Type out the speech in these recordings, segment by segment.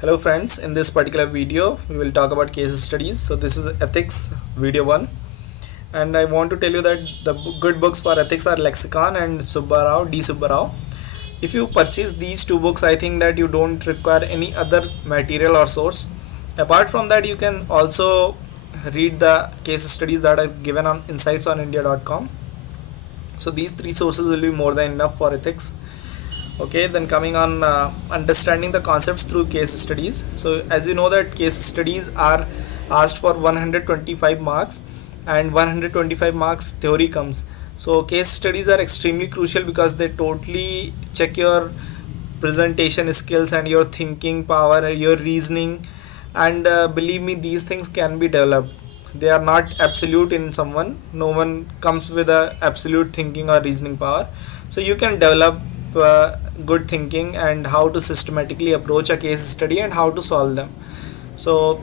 Hello friends, in this particular video we will talk about case studies. So this is ethics video 1, and I want to tell you that the good books for ethics are Lexicon and Subbarao D Subbarao. If you purchase these two books, I think that you don't require any other material or source. Apart from that, you can also read the case studies that are given on insightsOnIndia.com. So these three sources will be more than enough for ethics. Okay, then coming on understanding the concepts through case studies. So as you know that case studies are asked for 125 marks, and 125 marks theory comes. So case studies are extremely crucial because they totally check your presentation skills and your thinking power, your reasoning, and believe me, these things can be developed. They are not absolute in someone. No one comes with a absolute thinking or reasoning power. So you can develop good thinking and how to systematically approach a case study and how to solve them. So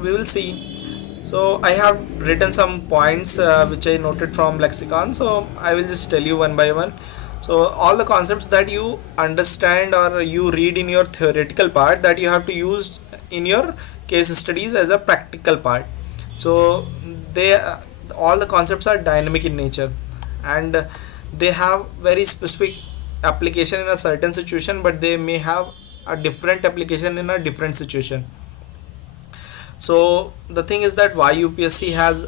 we will see. So I have written some points which I noted from lexicon, so I will just tell you one by one. So all the concepts that you understand or you read in your theoretical part, that you have to use in your case studies as a practical part. So they all the concepts are dynamic in nature, and they have very specific application in a certain situation, but they may have a different application in a different situation. So the thing is that why UPSC has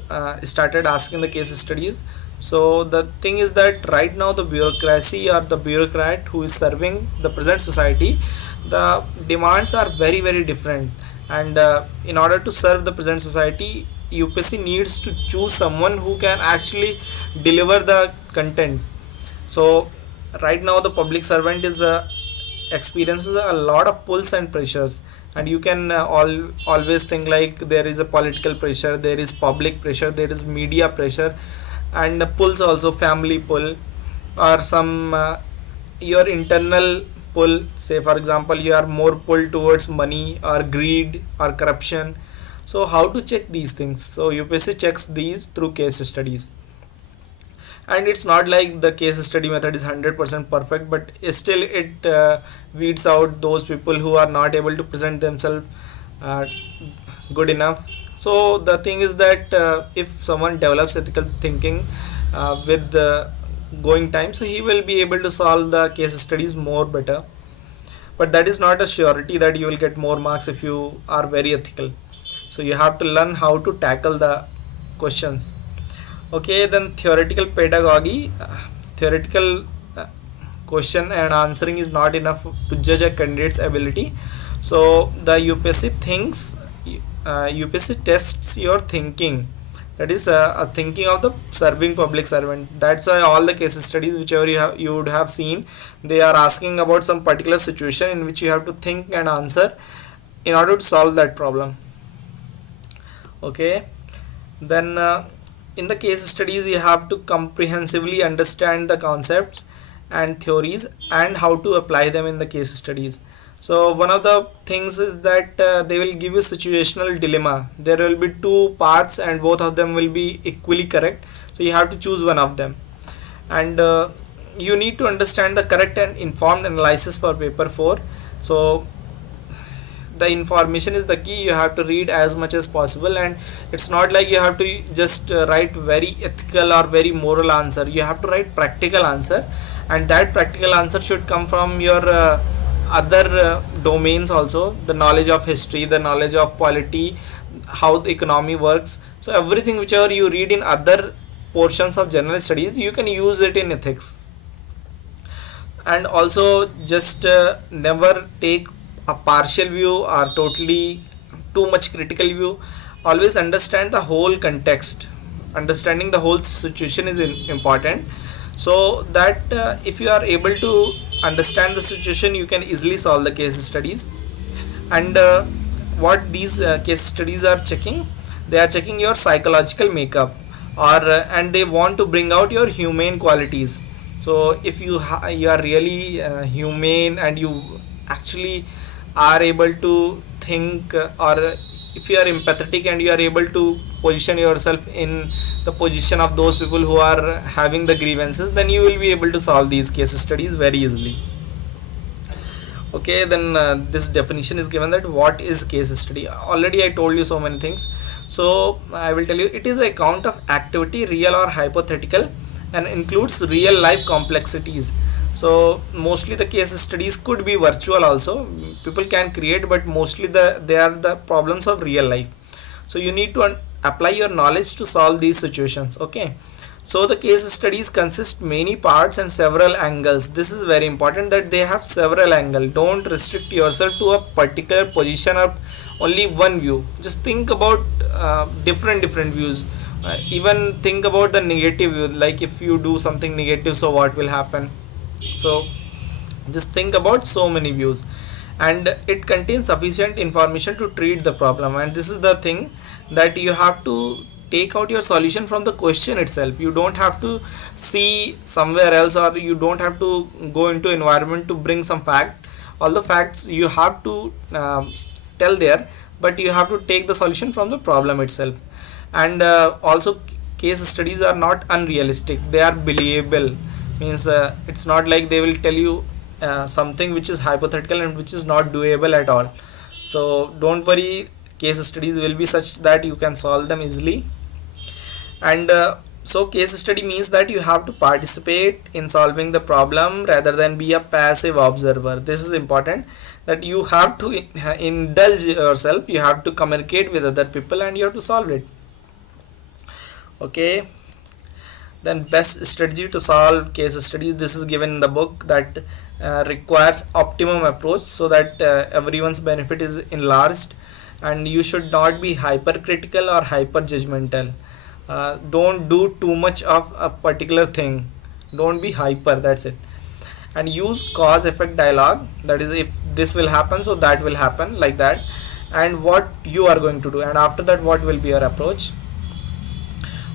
started asking the case studies. So the thing is that right now the bureaucracy or the bureaucrat who is serving the present society, the demands are very different, and in order to serve the present society, UPSC needs to choose someone who can actually deliver the content. So right now the public servant is experiences a lot of pulls and pressures, and you can always think like there is a political pressure, there is public pressure, there is media pressure, and pulls also, family pull, or some your internal pull. Say for example, you are more pulled towards money or greed or corruption. So how to check these things? So UPSC checks these through case studies, and it's not like the case study method is 100% perfect, but still it weeds out those people who are not able to present themselves uh, good enough. So the thing is that if someone develops ethical thinking with the going time, so he will be able to solve the case studies more better, but that is not a surety that you will get more marks if you are very ethical. So you have to learn how to tackle the questions. Okay, then theoretical pedagogy. Theoretical question and answering is not enough to judge a candidate's ability. So the UPSC thinks, UPSC tests your thinking. That is a thinking of the serving public servant. That's why all the case studies, whichever you would have seen, they are asking about some particular situation in which you have to think and answer in order to solve that problem. Okay, then in the case studies you have to comprehensively understand the concepts and theories and how to apply them in the case studies. So one of the things is that they will give you situational dilemma. There will be two paths and both of them will be equally correct, so you have to choose one of them, and you need to understand the correct and informed analysis for paper 4. So the information is the key. You have to read as much as possible, and it's not like you have to just write very ethical or very moral answer. You have to write practical answer, and that practical answer should come from your other domains also, the knowledge of history, the knowledge of polity, how the economy works. So everything whichever you read in other portions of general studies, you can use it in ethics. And also just never take a partial view or totally too much critical view. Always understand the whole context. Understanding the whole situation is important, so that if you are able to understand the situation, you can easily solve the case studies. And what these case studies are checking, they are checking your psychological makeup, or and they want to bring out your humane qualities. So if you are really humane, and you actually are able to think, or if you are empathetic and you are able to position yourself in the position of those people who are having the grievances, then you will be able to solve these case studies very easily. Okay, then this definition is given, that what is case study. Already I told you so many things, so I will tell you. It is a count of activity, real or hypothetical, and includes real life complexities. So mostly the case studies could be virtual also, people can create, but mostly they are the problems of real life. So you need to apply your knowledge to solve these situations. Okay, so the case studies consist many parts and several angles. This is very important, that they have several angles. Don't restrict yourself to a particular position or only one view. Just think about different views. Even think about the negative view, like if you do something negative, so what will happen. So just think about so many views, and it contains sufficient information to treat the problem. And this is the thing, that you have to take out your solution from the question itself. You don't have to see somewhere else, or you don't have to go into environment to bring some fact. All the facts you have to tell there, but you have to take the solution from the problem itself. And also, case studies are not unrealistic, they are believable. Means it's not like they will tell you something which is hypothetical and which is not doable at all. So don't worry, case studies will be such that you can solve them easily. And so case study means that you have to participate in solving the problem rather than be a passive observer. This is important, that you have to indulge yourself, you have to communicate with other people, and you have to solve it. Okay, then best strategy to solve case studies, this is given in the book, that requires optimum approach, so that everyone's benefit is enlarged. And you should not be hypercritical or hyper judgmental. Don't do too much of a particular thing, don't be hyper, that's it. And use cause effect dialogue, that is, if this will happen, so that will happen, like that. And what you are going to do, and after that what will be your approach.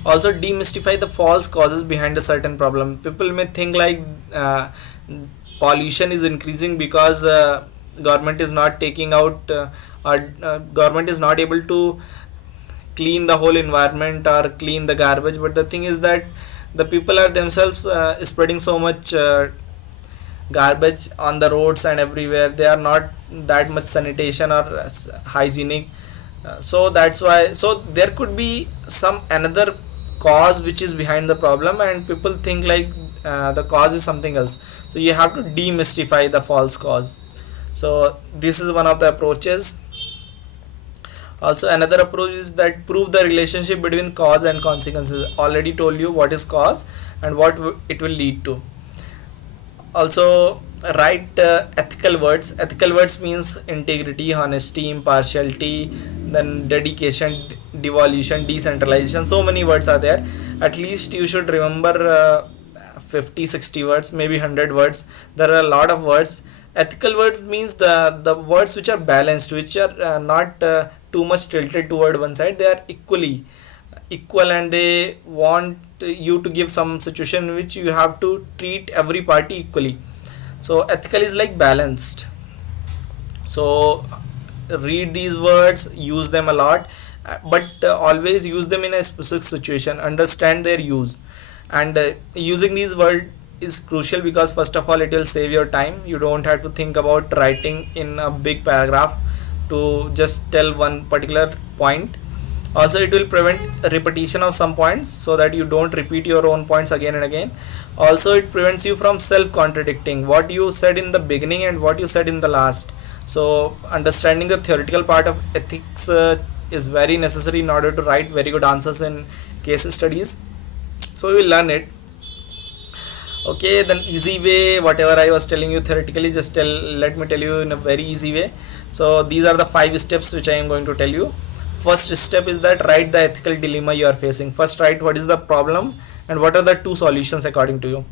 Also demystify the false causes behind a certain problem. People may think like pollution is increasing because government is not taking out or government is not able to clean the whole environment or clean the garbage. But the thing is that the people are themselves spreading so much garbage on the roads and everywhere. They are not that much sanitation or hygienic. So that's why, so there could be some another cause which is behind the problem, and people think like the cause is something else. So you have to demystify the false cause. So this is one of the approaches. Also another approach is that prove the relationship between cause and consequences. Already told you what is cause and what it will lead to. Also write ethical words. Ethical words means integrity, honesty, impartiality, then dedication, devolution, decentralization. So many words are there. At least you should remember 50-60 words, maybe 100 words. There are a lot of words. Ethical words means the words which are balanced, which are not too much tilted toward one side. They are equal, and they want you to give some situation in which you have to treat every party equally. So ethical is like balanced. So read these words, use them a lot, but always use them in a specific situation, understand their use. And using these words is crucial, because first of all it will save your time. You don't have to think about writing in a big paragraph to just tell one particular point. Also it will prevent repetition of some points, so that you don't repeat your own points again and again. Also it prevents you from self contradicting, what you said in the beginning and what you said in the last. So understanding the theoretical part of ethics is very necessary in order to write very good answers in case studies. So we will learn it. Okay, then easy way, whatever I was telling you theoretically, just let me tell you in a very easy way. So these are the 5 steps which I am going to tell you. First step is that write the ethical dilemma you are facing. First write what is the problem and what are the 2 solutions according to you.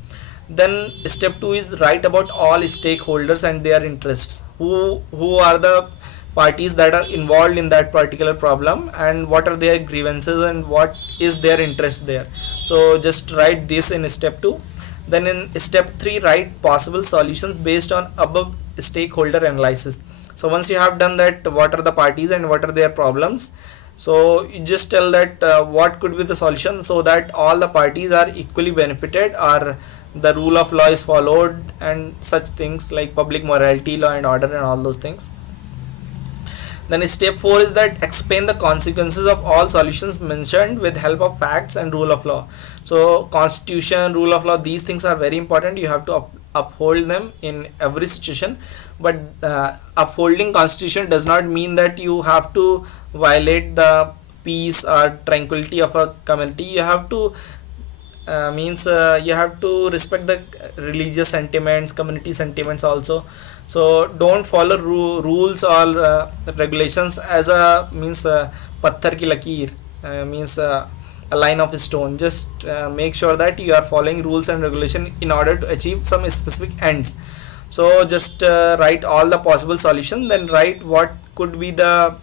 Then step 2 is write about all stakeholders and their interests. Who are the parties that are involved in that particular problem, and what are their grievances and what is their interest there. So just write this in step 2. Then in step 3 write possible solutions based on above stakeholder analysis. So once you have done that, what are the parties and what are their problems, so you just tell that what could be the solution, so that all the parties are equally benefited, or the rule of law is followed, and such things like public morality, law and order, and all those things. Then step 4 is that explain the consequences of all solutions mentioned with help of facts and rule of law. So constitution, rule of law, these things are very important. You have to uphold them in every situation. But upholding constitution does not mean that you have to violate the peace or tranquility of a community. You have to you have to respect the religious sentiments, community sentiments also. So don't follow rules or regulations as a patthar ki lakir, a line of stone. Just make sure that you are following rules and regulation in order to achieve some specific ends. So just write all the possible solutions, then write what could be the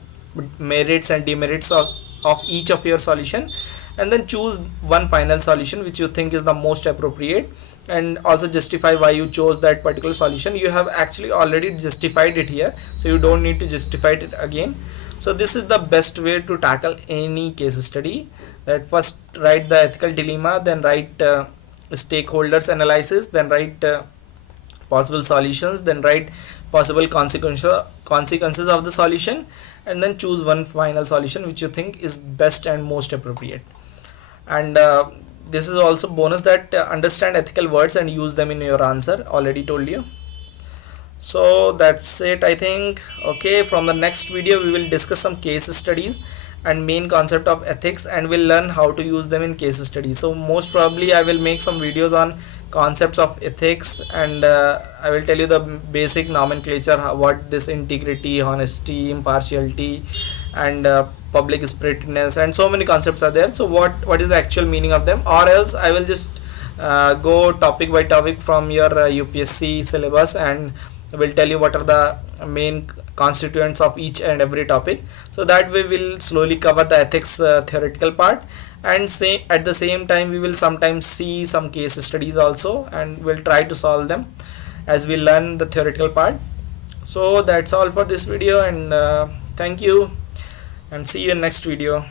merits and demerits of each of your solution, and then choose one final solution which you think is the most appropriate, and also justify why you chose that particular solution. You have actually already justified it here, so you don't need to justify it again. So this is the best way to tackle any case study. That first write the ethical dilemma, then write stakeholders analysis, then write possible solutions, then write possible consequences of the solution, and then choose one final solution which you think is best and most appropriate. And this is also bonus that understand ethical words and use them in your answer, already told you. So that's it, I think. Okay, from the next video we will discuss some case studies and main concept of ethics, and we'll learn how to use them in case studies. So most probably I will make some videos on concepts of ethics, and I will tell you the basic nomenclature, what this integrity, honesty, impartiality, and public spiritedness, and so many concepts are there. So what is the actual meaning of them, or else I will just go topic by topic from your UPSC syllabus, and will tell you what are the main constituents of each and every topic. So that way we'll slowly cover the ethics theoretical part, and say at the same time we will sometimes see some case studies also, and we'll try to solve them as we learn the theoretical part. So that's all for this video, and thank you, and see you in next video.